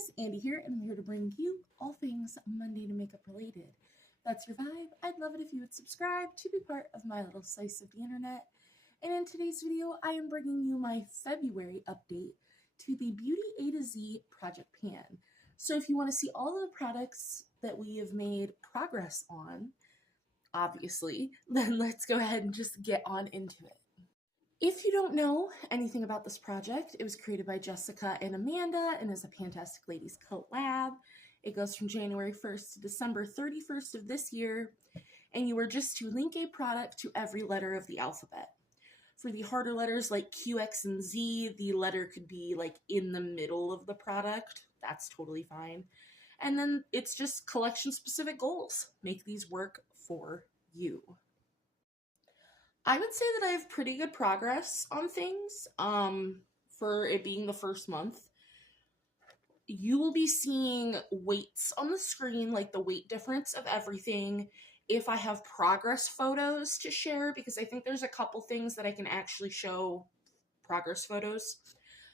guys, Andy here, and I'm here to bring you all things mundane and makeup related. If that's your vibe, I'd love it if you would subscribe to be part of my little slice of the internet. And in today's video, I am bringing you my February update to the Beauty A to Z Project Pan. So if you want to see all of the products that we have made progress on, obviously, then let's go ahead and just get on into it. If you don't know anything about this project, it was created by Jessica and Amanda and is a Pantastic Ladies Collab. It goes from January 1st to December 31st of this year, and you are just to link a product to every letter of the alphabet. For the harder letters like Q, X, and Z, the letter could be like in the middle of the product. That's totally fine. And then it's just collection-specific goals. Make these work for you. I would say that I have pretty good progress on things for it being the first month. You will be seeing weights on the screen, like the weight difference of everything, if I have progress photos to share, because I think there's a couple things that I can actually show progress photos.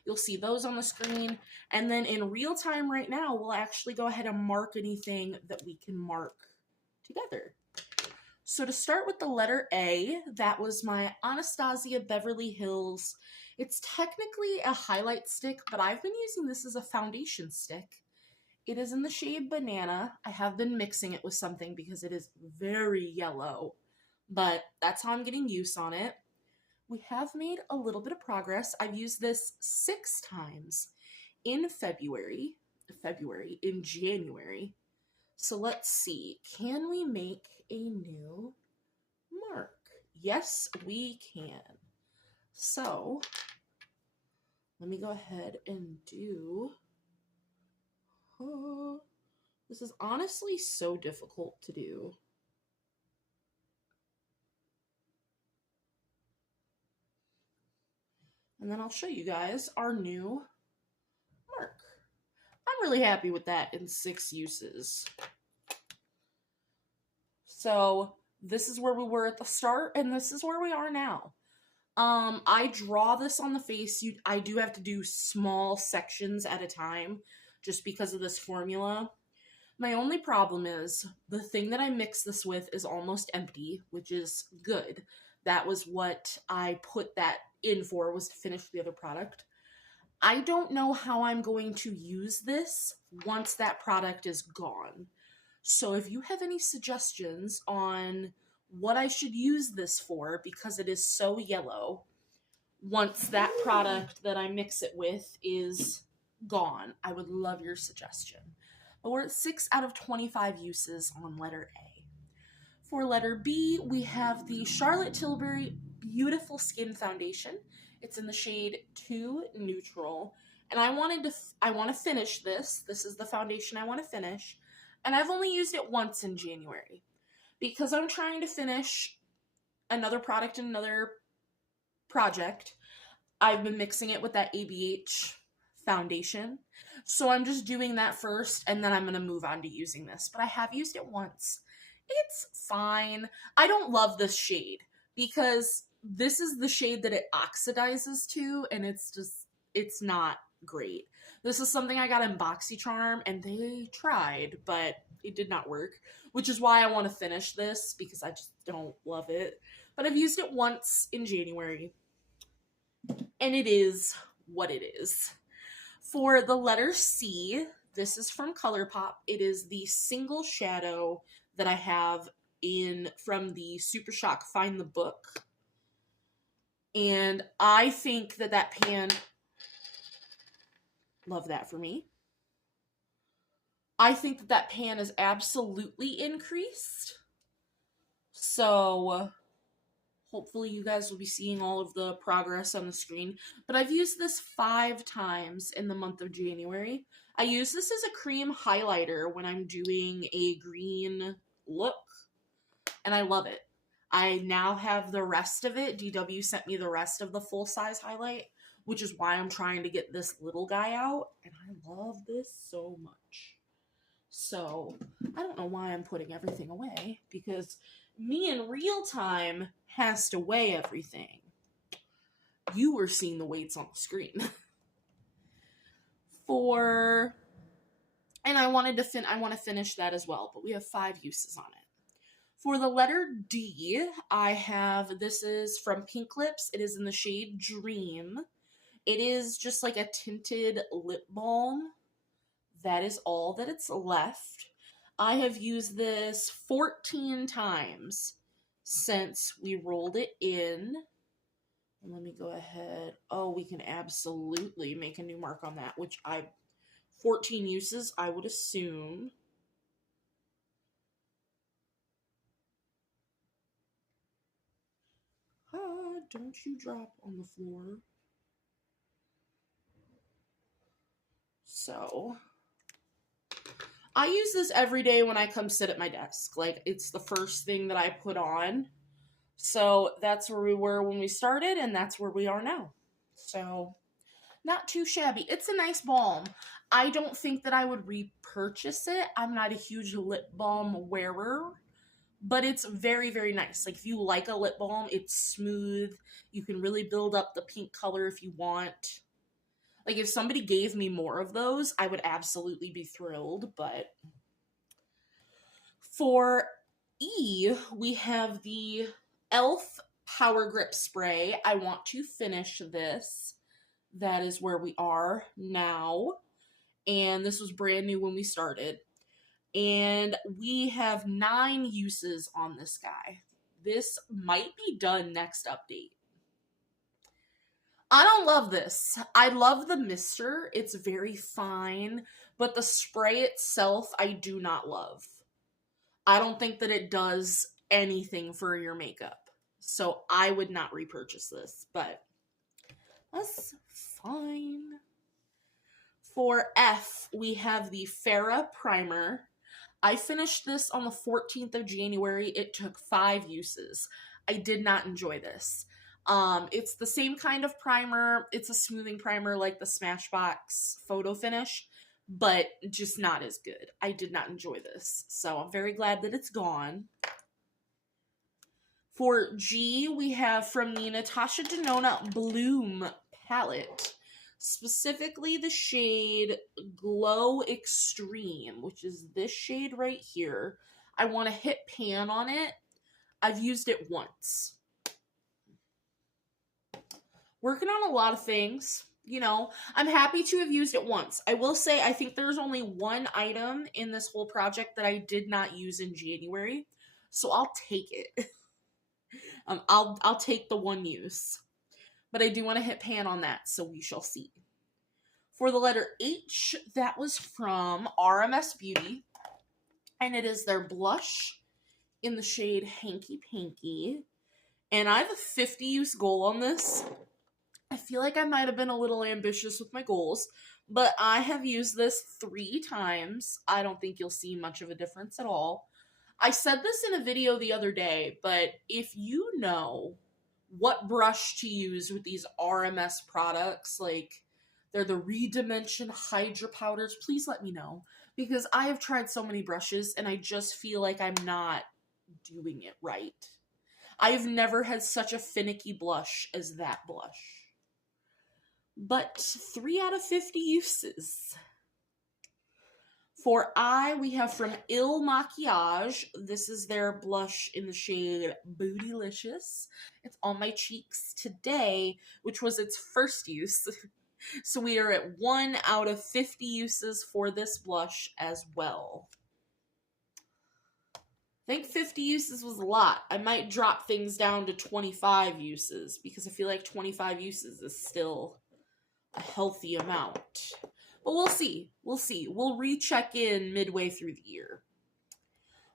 You'll see those on the screen, and then in real time right now, we'll actually go ahead and mark anything that we can mark together. So to start with the letter A, that was my Anastasia Beverly Hills. It's technically a highlight stick, but I've been using this as a foundation stick. It is in the shade Banana. I have been mixing it with something because it is very yellow, but that's how I'm getting use on it. We have made a little bit of progress. I've used this 6 times in January. So let's see, can we make a new mark? Yes, we can. So let me go ahead and do, this is honestly so difficult to do. And then I'll show you guys our new mark. I'm really happy with that in 6 uses. So this is where we were at the start, and this is where we are now. I draw this on the face. I do have to do small sections at a time just because of this formula. My only problem is the thing that I mix this with is almost empty, which is good. That was what I put that in for, was to finish the other product. I don't know how I'm going to use this once that product is gone. So if you have any suggestions on what I should use this for, because it is so yellow, once that product that I mix it with is gone, I would love your suggestion. But we're at 6 out of 25 uses on letter A. For letter B, we have the Charlotte Tilbury Beautiful Skin Foundation. It's in the shade 2 Neutral. And I want to finish this. This is the foundation I want to finish. And I've only used it once in January because I'm trying to finish another product in another project. I've been mixing it with that ABH foundation. So I'm just doing that first, and then I'm going to move on to using this. But I have used it once. It's fine. I don't love this shade because this is the shade that it oxidizes to, and it's not great. This is something I got in BoxyCharm, and they tried, but it did not work, which is why I want to finish this, because I just don't love it. But I've used it once in January, and it is what it is. For the letter C, this is from ColourPop. It is the single shadow that I have from the Super Shock Find the Book. And I think that pan, love that for me. I think that pan is absolutely increased. So hopefully you guys will be seeing all of the progress on the screen. But I've used this 5 times in the month of January. I use this as a cream highlighter when I'm doing a green look, and I love it. I now have the rest of it. DW sent me the rest of the full-size highlight, which is why I'm trying to get this little guy out, and I love this so much. So I don't know why I'm putting everything away, because me in real time has to weigh everything. You were seeing the weights on the screen. For And I want to finish that as well, but we have 5 uses on it. For the letter D, I have, this is from Pink Lips. It is in the shade Dream. It is just like a tinted lip balm. That is all that it's left. I have used this 14 times since we rolled it in. Let me go ahead. Oh, we can absolutely make a new mark on that, 14 uses, I would assume. Don't you drop on the floor. So, I use this every day when I come sit at my desk. Like, it's the first thing that I put on. So, that's where we were when we started, and that's where we are now. So, not too shabby. It's a nice balm. I don't think that I would repurchase it. I'm not a huge lip balm wearer, but it's very, very nice. Like, if you like a lip balm, it's smooth. You can really build up the pink color if you want. Like, if somebody gave me more of those, I would absolutely be thrilled, but for E, we have the e.l.f. Power Grip Spray. I want to finish this. That is where we are now. And this was brand new when we started. And we have 9 uses on this guy. This might be done next update. I don't love this. I love the mister. It's very fine. But the spray itself, I do not love. I don't think that it does anything for your makeup. So I would not repurchase this. But that's fine. For F, we have the Farrah Primer. I finished this on the 14th of January. It took 5 uses. I did not enjoy this. It's the same kind of primer. It's a smoothing primer like the Smashbox Photo Finish, but just not as good. I did not enjoy this. So I'm very glad that it's gone. For G, we have from the Natasha Denona Bloom palette. Specifically the shade Glow Extreme, which is this shade right here. I want to hit pan on it. I've used it once. Working on a lot of things, you know. I'm happy to have used it once. I will say I think there's only one item in this whole project that I did not use in January. So I'll take it. I'll take the one use. But I do want to hit pan on that, so we shall see. For the letter H, that was from RMS Beauty. And it is their blush in the shade Hanky Panky. And I have a 50-use goal on this. I feel like I might have been a little ambitious with my goals, but I have used this 3 times. I don't think you'll see much of a difference at all. I said this in a video the other day, but if you know what brush to use with these RMS products, like they're the Redimension Hydra Powders, please let me know. Because I have tried so many brushes and I just feel like I'm not doing it right. I've never had such a finicky blush as that blush. But 3 out of 50 uses. For I, we have from Il Makiage. This is their blush in the shade Bootylicious. It's on my cheeks today, which was its first use. So we are at 1 out of 50 uses for this blush as well. I think 50 uses was a lot. I might drop things down to 25 uses because I feel like 25 uses is still a healthy amount. But we'll see. We'll see. We'll recheck in midway through the year.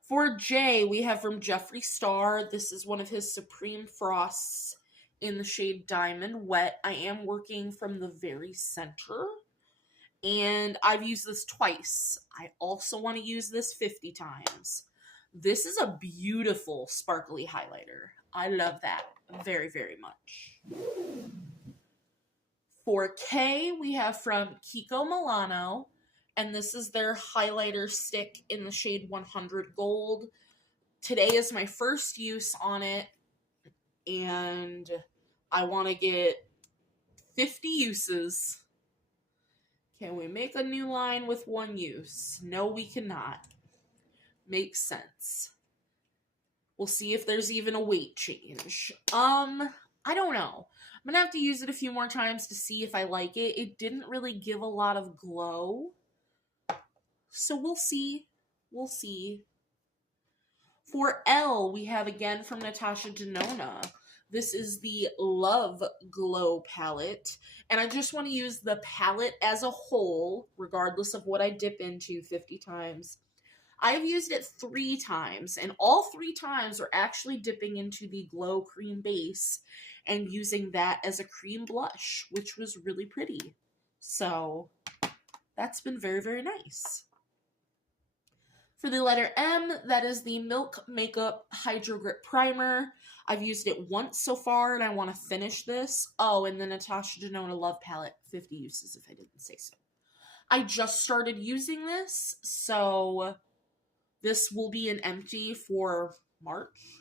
For J, we have from Jeffree Star. This is one of his Supreme Frosts in the shade Diamond Wet. I am working from the very center. And I've used this twice. I also want to use this 50 times. This is a beautiful sparkly highlighter. I love that very, very much. For K, we have from Kiko Milano, and this is their highlighter stick in the shade 100 Gold. Today is my first use on it, and I want to get 50 uses. Can we make a new line with one use? No, we cannot. Makes sense. We'll see if there's even a weight change. I don't know. I'm gonna have to use it a few more times to see if I like it. It didn't really give a lot of glow. So we'll see. We'll see. For L, we have again from Natasha Denona. This is the Love Glow palette. And I just want to use the palette as a whole, regardless of what I dip into 50 times. I've used it 3 times, and all 3 times are actually dipping into the Glow Cream base and using that as a cream blush, which was really pretty. So that's been very, very nice. For the letter M, that is the Milk Makeup Hydro Grip Primer. I've used it once so far, and I want to finish this. Oh, and the Natasha Denona Love Palette, 50 uses if I didn't say so. I just started using this, so this will be an empty for March.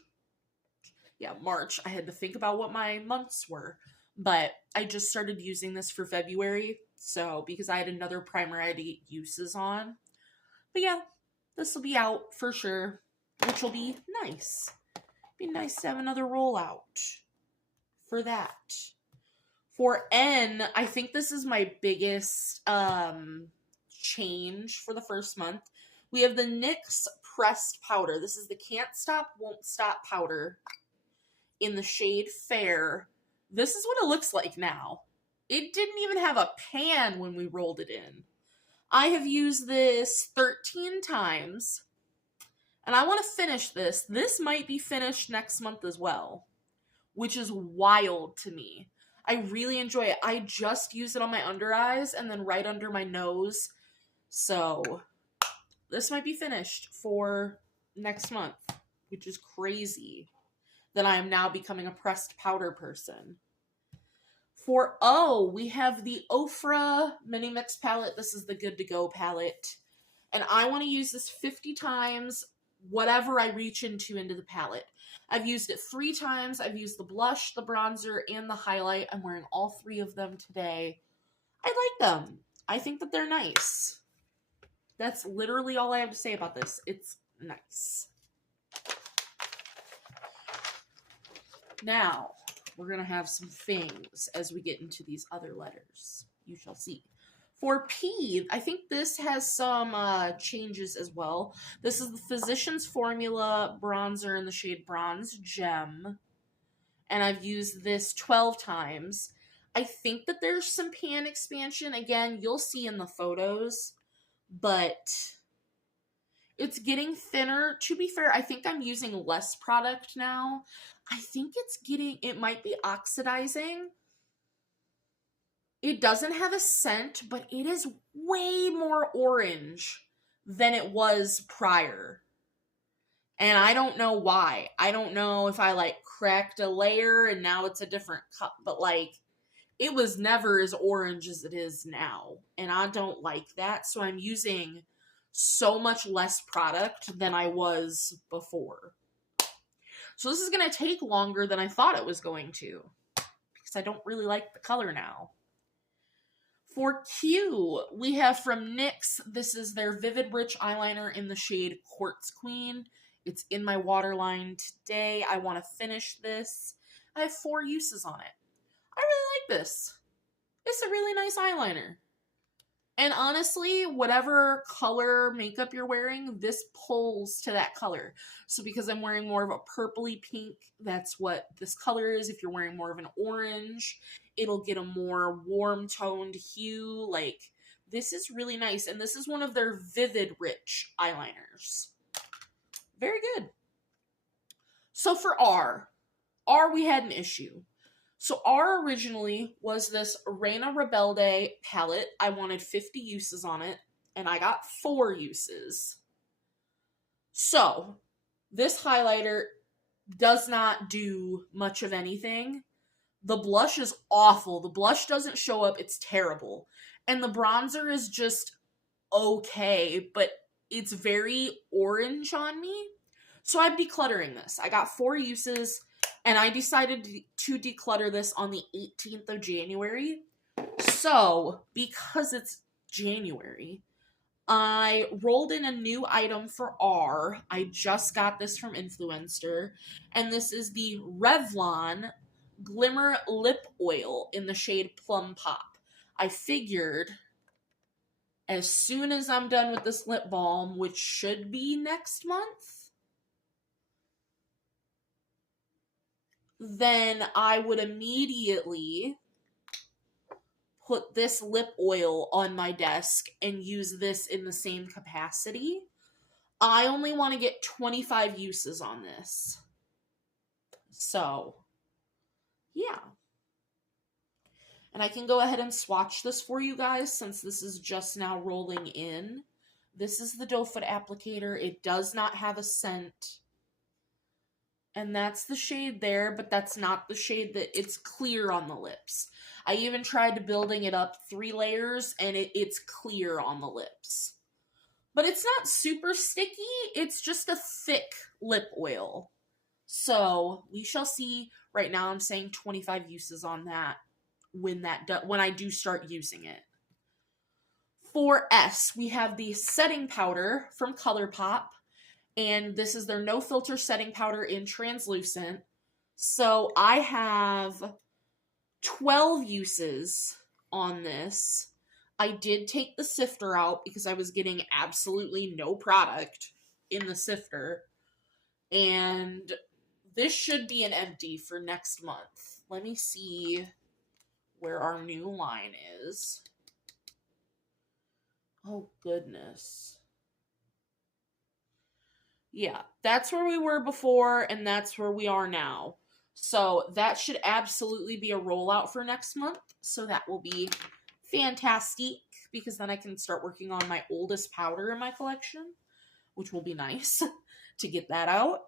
Yeah, March. I had to think about what my months were, but I just started using this for February, so because I had another primer I had to get uses on. But yeah, this will be out for sure, which will be nice. Be nice to have another rollout for that. For N, I think this is my biggest change for the first month. We have the NYX Pressed Powder. This is the Can't Stop, Won't Stop powder in the shade Fair. This is what it looks like now. It didn't even have a pan when we rolled it in. I have used this 13 times, and I want to finish this. This might be finished next month as well, which is wild to me. I really enjoy it. I just use it on my under eyes and then right under my nose. So this might be finished for next month, which is crazy that I am now becoming a pressed powder person. For O, we have the Ofra Mini Mix palette. This is the Good To Go palette. And I want to use this 50 times, whatever I reach into the palette. I've used it 3 times. I've used the blush, the bronzer, and the highlight. I'm wearing all 3 of them today. I like them. I think that they're nice. That's literally all I have to say about this. It's nice. Now, we're going to have some things as we get into these other letters. You shall see. For P, I think this has some changes as well. This is the Physicians Formula bronzer in the shade Bronze Gem. And I've used this 12 times. I think that there's some pan expansion. Again, you'll see in the photos. But it's getting thinner. To be fair, I think I'm using less product now. I think it might be oxidizing. It doesn't have a scent, but it is way more orange than it was prior. And I don't know why. I don't know if I cracked a layer and now it's a different cup, but it was never as orange as it is now. And I don't like that. So I'm using so much less product than I was before. So this is going to take longer than I thought it was going to, because I don't really like the color now. For Q, we have from NYX, this is their Vivid Rich Eyeliner in the shade Quartz Queen. It's in my waterline today. I want to finish this. I have 4 uses on it. I really like this. It's a really nice eyeliner. And honestly, whatever color makeup you're wearing, this pulls to that color. So because I'm wearing more of a purpley pink, that's what this color is. If you're wearing more of an orange, it'll get a more warm toned hue. This is really nice. And this is one of their Vivid Rich eyeliners. Very good. So for R, we had an issue. So R originally was this Reina Rebelde palette. I wanted 50 uses on it, and I got 4 uses. So this highlighter does not do much of anything. The blush is awful. The blush doesn't show up. It's terrible. And the bronzer is just okay, but it's very orange on me. So I'm decluttering this. I got 4 uses. And I decided to declutter this on the 18th of January. So, because it's January, I rolled in a new item for R. I just got this from Influencer, and this is the Revlon Glimmer Lip Oil in the shade Plum Pop. I figured as soon as I'm done with this lip balm, which should be next month, then I would immediately put this lip oil on my desk and use this in the same capacity. I only want to get 25 uses on this. So, yeah. And I can go ahead and swatch this for you guys since this is just now rolling in. This is the doe foot applicator. It does not have a scent. And that's the shade there, but that's not the shade that it's clear on the lips. I even tried building it up 3 layers and it's clear on the lips. But it's not super sticky. It's just a thick lip oil. So we shall see. Right now I'm saying 25 uses on that when I do start using it. For S, we have the setting powder from ColourPop. And this is their no filter setting powder in translucent. So I have 12 uses on this. I did take the sifter out because I was getting absolutely no product in the sifter. And this should be an empty for next month. Let me see where our new line is. Oh, goodness. Yeah, that's where we were before, and that's where we are now. So that should absolutely be a rollout for next month. So that will be fantastic, because then I can start working on my oldest powder in my collection, which will be nice to get that out.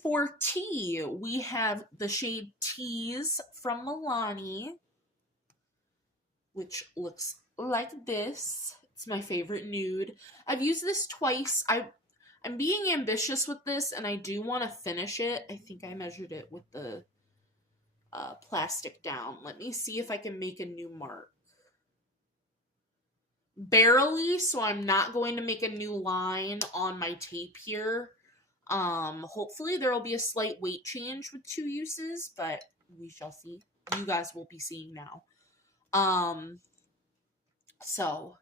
For T, we have the shade Tease from Milani, which looks like this. It's my favorite nude. I've used this twice. I'm being ambitious with this, and I do want to finish it. I think I measured it with the plastic down. Let me see if I can make a new mark. Barely, so I'm not going to make a new line on my tape here. Hopefully there will be a slight weight change with 2 uses, but we shall see. You guys will be seeing now. So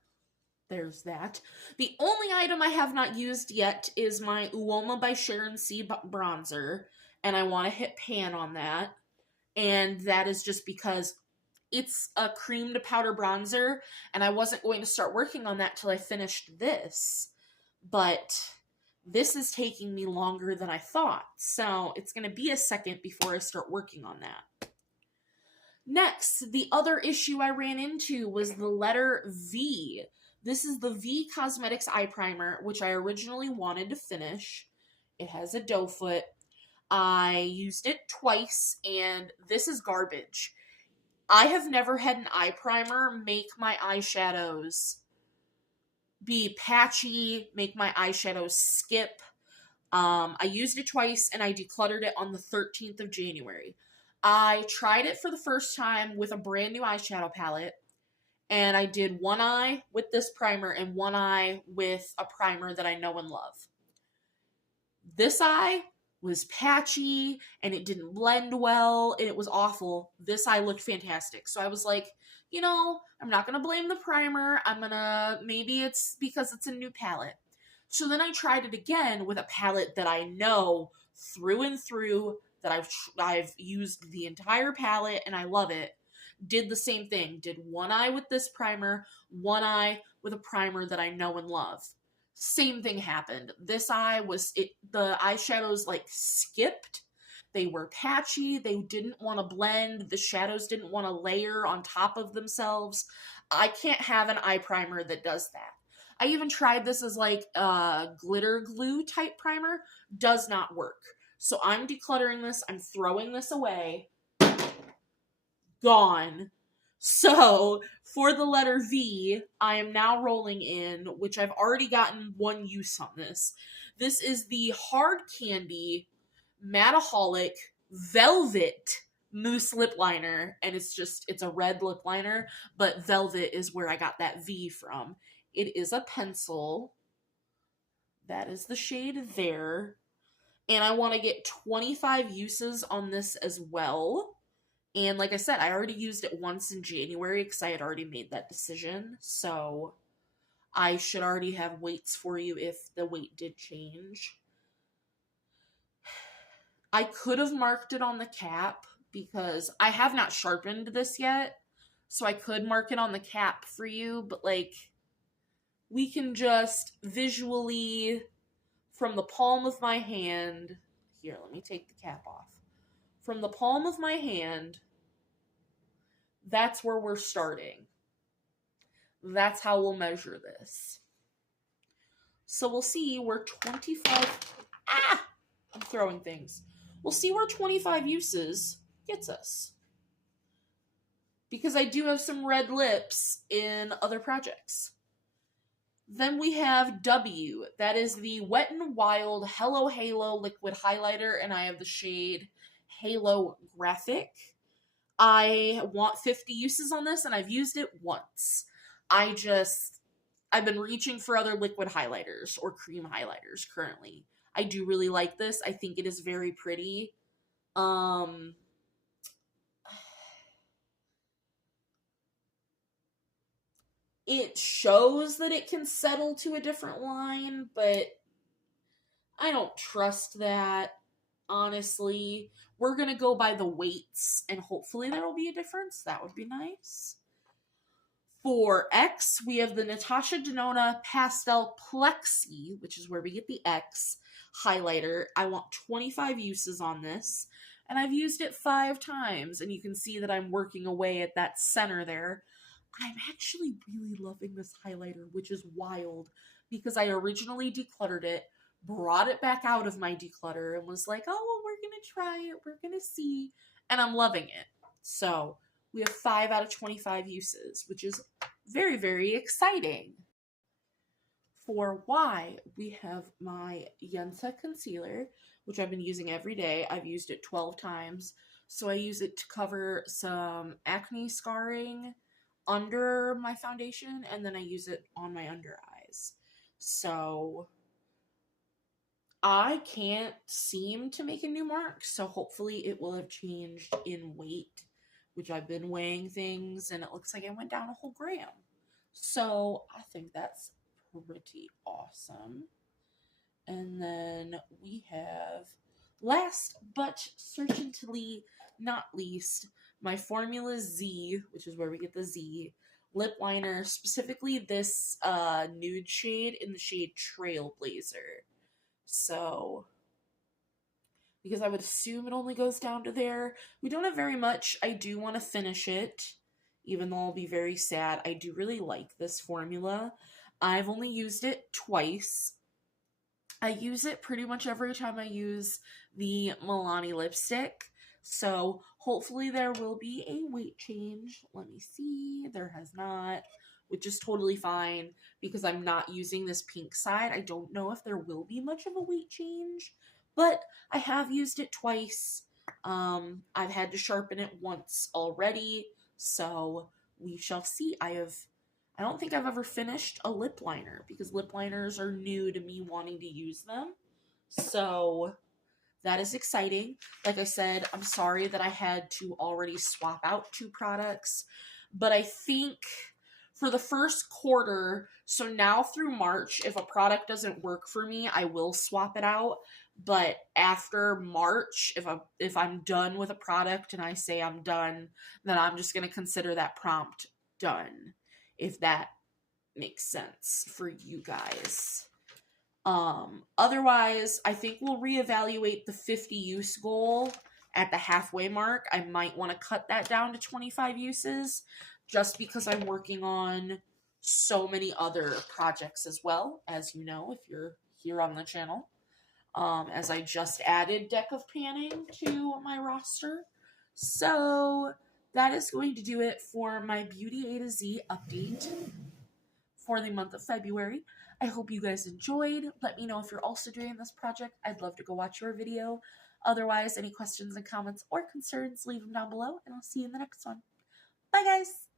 there's that. The only item I have not used yet is my Uoma by Sharon C bronzer, and I want to hit pan on that. And that is just because it's a cream to powder bronzer, and I wasn't going to start working on that till I finished this. But this is taking me longer than I thought, so it's going to be a second before I start working on that. Next, the other issue I ran into was the letter V. This is the V Cosmetics Eye Primer, which I originally wanted to finish. It has a doe foot. I used it twice, and this is garbage. I have never had an eye primer make my eyeshadows be patchy, make my eyeshadows skip. I used it twice, and I decluttered it on the 13th of January. I tried it for the first time with a brand new eyeshadow palette. And I did one eye with this primer and one eye with a primer that I know and love. This eye was patchy and it didn't blend well and it was awful. This eye looked fantastic. So I was like, you know, I'm not going to blame the primer. Maybe it's because it's a new palette. So then I tried it again with a palette that I know through and through, that I've used the entire palette and I love it. Did the same thing. Did one eye with this primer, one eye with a primer that I know and love. Same thing happened. This eye the eyeshadows like skipped. They were patchy. They didn't want to blend. The shadows didn't want to layer on top of themselves. I can't have an eye primer that does that. I even tried this as like a glitter glue type primer. Does not work. So I'm decluttering this. I'm throwing this away. Gone. So for the letter V, I am now rolling in, which I've already gotten 1 use on this. This is the Hard Candy Mataholic Velvet mousse lip liner, and it's a red lip liner, but Velvet is where I got that V from. It is a pencil. That is the shade there. And I want to get 25 uses on this as well. And like I said, I already used it once in January because I had already made that decision. So I should already have weights for you if the weight did change. I could have marked it on the cap because I have not sharpened this yet. So I could mark it on the cap for you, but like we can just visually from the palm of my hand. Here, let me take the cap off. From the palm of my hand, that's where we're starting. That's how we'll measure this. So we'll see where 25... I'm throwing things. We'll see where 25 uses gets us. Because I do have some red lips in other projects. Then we have W. That is the Wet n Wild Hello Halo Liquid Highlighter, and I have the shade Halo Graphic. I want 50 uses on this, and I've used it once. I've been reaching for other liquid highlighters or cream highlighters currently. I do really like this. I think it is very pretty. It shows that it can settle to a different line, but I don't trust that, honestly. We're going to go by the weights, and hopefully there will be a difference. That would be nice. For X, we have the Natasha Denona Pastel Plexi, which is where we get the X highlighter. I want 25 uses on this, and I've used it 5 times, and you can see that I'm working away at that center there. I'm actually really loving this highlighter, which is wild, because I originally decluttered it, brought it back out of my declutter, and was like, oh, well, we're going to try it, we're going to see, and I'm loving it. So we have 5 out of 25 uses, which is very, very exciting. For Y, we have my Yensa concealer, which I've been using every day. I've used it 12 times. So I use it to cover some acne scarring under my foundation, and then I use it on my under eyes. So I can't seem to make a new mark, so hopefully it will have changed in weight, which I've been weighing things, and it looks like it went down a whole gram. So I think that's pretty awesome. And then we have, last but certainly not least, my Formula Z, which is where we get the Z, lip liner, specifically this nude shade in the shade Trailblazer. So, because I would assume it only goes down to there. We don't have very much. I do want to finish it, even though I'll be very sad. I do really like this formula. I've only used it twice. I use it pretty much every time I use the Milani lipstick. So hopefully there will be a weight change. Let me see. There has not, which is totally fine because I'm not using this pink side. I don't know if there will be much of a weight change, but I have used it twice. I've had to sharpen it once already, so we shall see. I don't think I've ever finished a lip liner because lip liners are new to me wanting to use them. So that is exciting. Like I said, I'm sorry that I had to already swap out 2 products, but I think for the first quarter, so now through March, if a product doesn't work for me, I will swap it out. But after March, if I'm done with a product and I say I'm done, then I'm just going to consider that prompt done, if that makes sense for you guys. Otherwise, I think we'll reevaluate the 50 use goal at the halfway mark. I might want to cut that down to 25 uses just because I'm working on so many other projects as well, as you know, if you're here on the channel. As I just added Deck of Panning to my roster. So that is going to do it for my Beauty A to Z update for the month of February. I hope you guys enjoyed. Let me know if you're also doing this project. I'd love to go watch your video. Otherwise, any questions and comments or concerns, leave them down below, and I'll see you in the next one. Bye, guys!